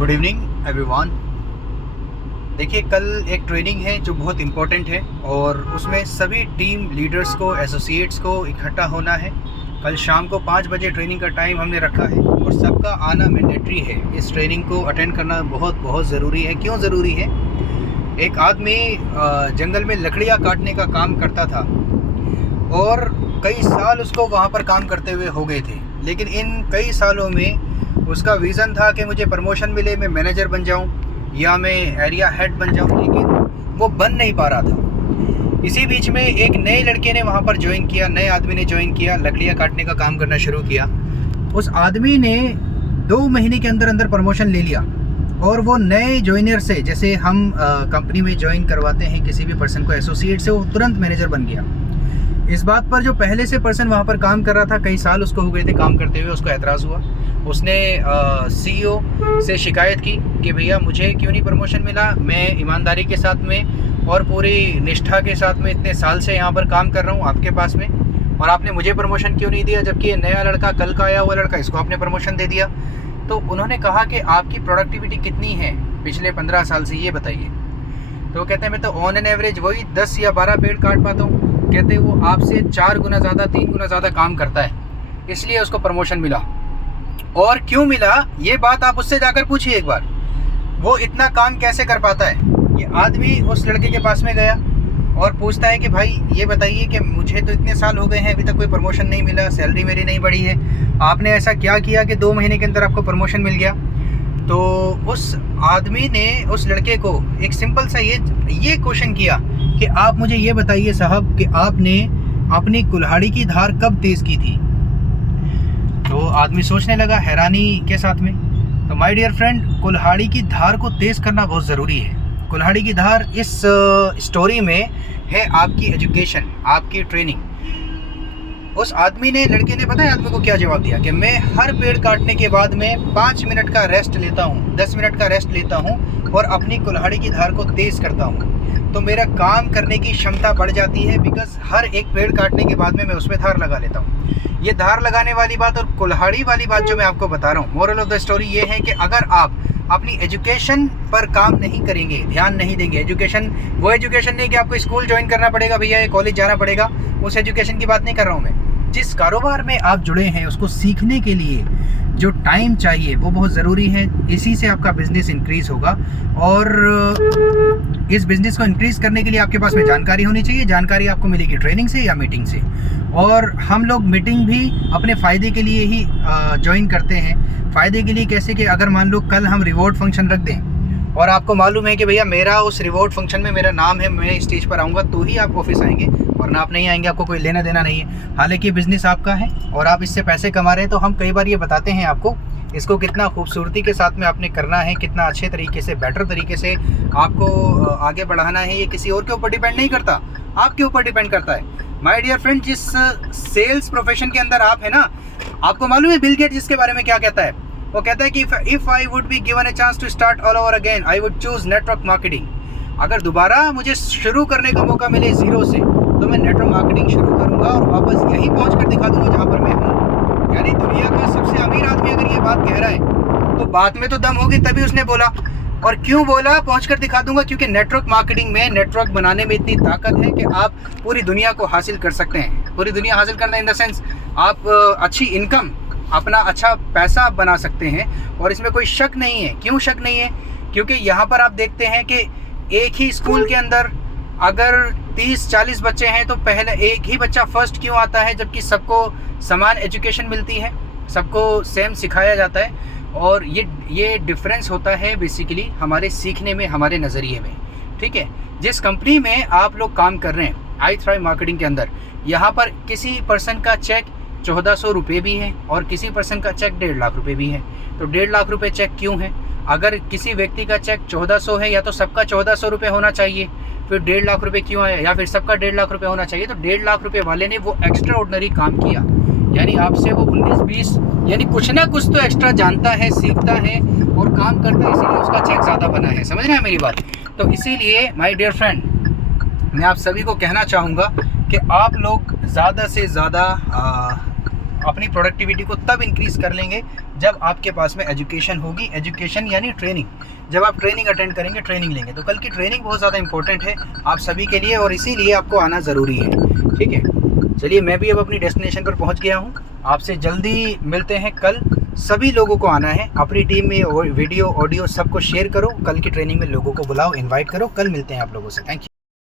Good evening everyone. देखिए, कल एक ट्रेनिंग है जो बहुत इम्पोर्टेंट है और उसमें सभी टीम लीडर्स को, एसोसिएट्स को इकट्ठा होना है। कल शाम को 5 बजे ट्रेनिंग का टाइम हमने रखा है और सबका आना मैंडेटरी है। इस ट्रेनिंग को अटेंड करना बहुत ज़रूरी है। क्यों ज़रूरी है? एक आदमी जंगल में लकड़ियाँ काटने का काम करता था और कई साल उसको वहाँ पर काम करते हुए हो गए थे, लेकिन इन कई सालों में उसका विज़न था कि मुझे प्रमोशन मिले, मैं मैनेजर बन जाऊं या मैं एरिया हेड बन जाऊं, लेकिन वो बन नहीं पा रहा था। इसी बीच में एक नए लड़के ने वहाँ पर ज्वाइन किया, नए आदमी ने ज्वाइन किया, लकड़ियाँ काटने का काम करना शुरू किया। उस आदमी ने 2 महीने के अंदर अंदर प्रमोशन ले लिया और वो नए ज्वाइनर से, जैसे हम कंपनी में ज्वाइन करवाते हैं किसी भी पर्सन को एसोसिएट से, वो तुरंत मैनेजर बन गया। इस बात पर जो पहले से पर्सन वहाँ पर काम कर रहा था, कई साल उसको हो गए थे काम करते हुए, उसको एतराज़ हुआ। उसने सीईओ से शिकायत की कि भैया मुझे क्यों नहीं प्रमोशन मिला, मैं ईमानदारी के साथ में और पूरी निष्ठा के साथ में इतने साल से यहाँ पर काम कर रहा हूँ आपके पास में, और आपने मुझे प्रमोशन क्यों नहीं दिया, जबकि ये नया लड़का, कल का आया हुआ लड़का, इसको आपने प्रमोशन दे दिया। तो उन्होंने कहा कि आपकी प्रोडक्टिविटी कितनी है पिछले 15 साल से, ये बताइए। तो वो कहते हैं मैं तो ऑन एन एवरेज वही 10 या 12 पेड़ काट पाता हूँ। कहते हैं वो आपसे 4 गुना ज़्यादा, 3 गुना ज़्यादा काम करता है, इसलिए उसको प्रमोशन मिला। और क्यों मिला, ये बात आप उससे जाकर पूछिए एक बार, वो इतना काम कैसे कर पाता है। ये आदमी उस लड़के के पास में गया और पूछता है कि भाई ये बताइए कि मुझे तो इतने साल हो गए हैं, अभी तक कोई प्रमोशन नहीं मिला, सैलरी मेरी नहीं बढ़ी है, आपने ऐसा क्या किया कि 2 महीने के अंदर आपको प्रमोशन मिल गया। तो उस आदमी ने उस लड़के को एक सिंपल सा ये क्वेश्चन किया कि आप मुझे ये बताइए साहब कि आपने अपनी कुल्हाड़ी की धार कब तेज़ की थी। तो आदमी सोचने लगा हैरानी के साथ में। तो माय डियर फ्रेंड, कुल्हाड़ी की धार को तेज़ करना बहुत ज़रूरी है। कुल्हाड़ी की धार इस स्टोरी में है आपकी एजुकेशन, आपकी ट्रेनिंग। उस आदमी ने, लड़के ने, पता है आदमी को क्या जवाब दिया कि मैं हर पेड़ काटने के बाद में 5 मिनट का रेस्ट लेता हूँ, 10 मिनट का रेस्ट लेता हूँ और अपनी कुल्हाड़ी की धार को तेज़ करता हूँ, तो मेरा काम करने की क्षमता बढ़ जाती है। बिकॉज हर एक पेड़ काटने के बाद में मैं उसमें धार लगा लेता हूँ। ये धार लगाने वाली बात और कुल्हाड़ी वाली बात जो मैं आपको बता रहा हूँ, मोरल ऑफ द स्टोरी ये है कि अगर आप अपनी एजुकेशन पर काम नहीं करेंगे, ध्यान नहीं देंगे, एजुकेशन वो एजुकेशन नहीं कि आपको स्कूल ज्वाइन करना पड़ेगा भैया, ये कॉलेज जाना पड़ेगा, उस एजुकेशन की बात नहीं कर रहा हूँ मैं। जिस कारोबार में आप जुड़े हैं उसको सीखने के लिए जो टाइम चाहिए वो बहुत ज़रूरी है। इसी से आपका बिज़नेस इंक्रीज़ होगा और इस बिज़नेस को इंक्रीज़ करने के लिए आपके पास में जानकारी होनी चाहिए। जानकारी आपको मिलेगी ट्रेनिंग से या मीटिंग से, और हम लोग मीटिंग भी अपने फ़ायदे के लिए ही ज्वाइन करते हैं। फ़ायदे के लिए कैसे कि अगर मान लो कल हम रिवॉर्ड फंक्शन रख दें और आपको मालूम है कि भैया मेरा उस रिवॉर्ड फंक्शन में मेरा नाम है, मैं स्टेज पर आऊँगा तो ही आप ऑफिस आएंगे, वरना आप नहीं आएंगे, आपको कोई लेना देना नहीं है। हालांकि बिज़नेस आपका है और आप इससे पैसे कमा रहे हैं, तो हम कई बार ये बताते हैं आपको इसको कितना खूबसूरती के साथ में आपने करना है, कितना अच्छे तरीके से, बेटर तरीके से आपको आगे बढ़ाना है। ये किसी और के ऊपर डिपेंड नहीं करता, आपके ऊपर डिपेंड करता है। माय डियर फ्रेंड, जिस सेल्स प्रोफेशन के अंदर आप है ना, आपको मालूम है बिल गेट्स जिसके बारे में क्या कहता है? वो कहता है कि if I would be given a chance to start all over again, I would choose network marketing. अगर दोबारा मुझे शुरू करने का मौका मिले ज़ीरो से, तो मैं नेटवर्क मार्केटिंग शुरू करूंगा और वापस यहीं पहुंच कर दिखा दूंगा जहां पर मैं हूँ। यानी दुनिया का सबसे अमीर आदमी अगर ये बात कह रहा है तो बात में तो दम होगी, तभी उसने बोला। और क्यों बोला पहुंच कर दिखा दूंगा? क्योंकि नेटवर्क मार्केटिंग में, नेटवर्क बनाने में इतनी ताकत है कि आप पूरी दुनिया को हासिल कर सकते हैं। पूरी दुनिया हासिल करना इन द सेंस आप अच्छी इनकम, अपना अच्छा पैसा आप बना सकते हैं। और इसमें कोई शक नहीं है। क्यों शक नहीं है? क्योंकि यहाँ पर आप देखते हैं कि एक ही स्कूल के अंदर अगर 30-40 बच्चे हैं तो पहले एक ही बच्चा फर्स्ट क्यों आता है, जबकि सबको समान एजुकेशन मिलती है, सबको सेम सिखाया जाता है। और ये डिफरेंस होता है बेसिकली हमारे सीखने में, हमारे नज़रिए में। ठीक है, जिस कंपनी में आप लोग काम कर रहे हैं, आई थ्राइव मार्केटिंग के अंदर, यहाँ पर किसी पर्सन का चेक 1400 रुपये भी है और किसी पर्सन का चेक 1.5 लाख रुपये भी है। तो 1.5 लाख रुपये चेक क्यों है? अगर किसी व्यक्ति का चेक 1400 है, या तो सबका 1400 रुपये होना चाहिए, फिर 1.5 लाख रुपये क्यों आया, या फिर सबका 1.5 लाख रुपये होना चाहिए। तो 1.5 लाख रुपये वाले ने वो एक्स्ट्रा ऑर्डिनरी काम किया, यानी आपसे वो 19-20, यानी कुछ ना कुछ तो एक्स्ट्रा जानता है, सीखता है और काम करता है, इसीलिए उसका चेक ज़्यादा बना है। समझ रहे हैं मेरी बात? तो इसीलिए माय डियर फ्रेंड, मैं आप सभी को कहना चाहूँगा कि आप लोग ज़्यादा से ज़्यादा अपनी प्रोडक्टिविटी को तब इंक्रीज़ कर लेंगे जब आपके पास में एजुकेशन होगी। एजुकेशन यानी ट्रेनिंग, जब आप ट्रेनिंग अटेंड करेंगे, ट्रेनिंग लेंगे, तो कल की ट्रेनिंग बहुत ज़्यादा इंपॉर्टेंट है आप सभी के लिए, और इसीलिए आपको आना ज़रूरी है। ठीक है, चलिए मैं भी अब अपनी डेस्टिनेशन पर पहुंच गया हूं। आपसे जल्दी मिलते हैं कल। सभी लोगों को आना है, अपनी टीम में वीडियो ऑडियो सबको शेयर करो, कल की ट्रेनिंग में लोगों को बुलाओ, इनवाइट करो। कल मिलते हैं आप लोगों से। Thank you.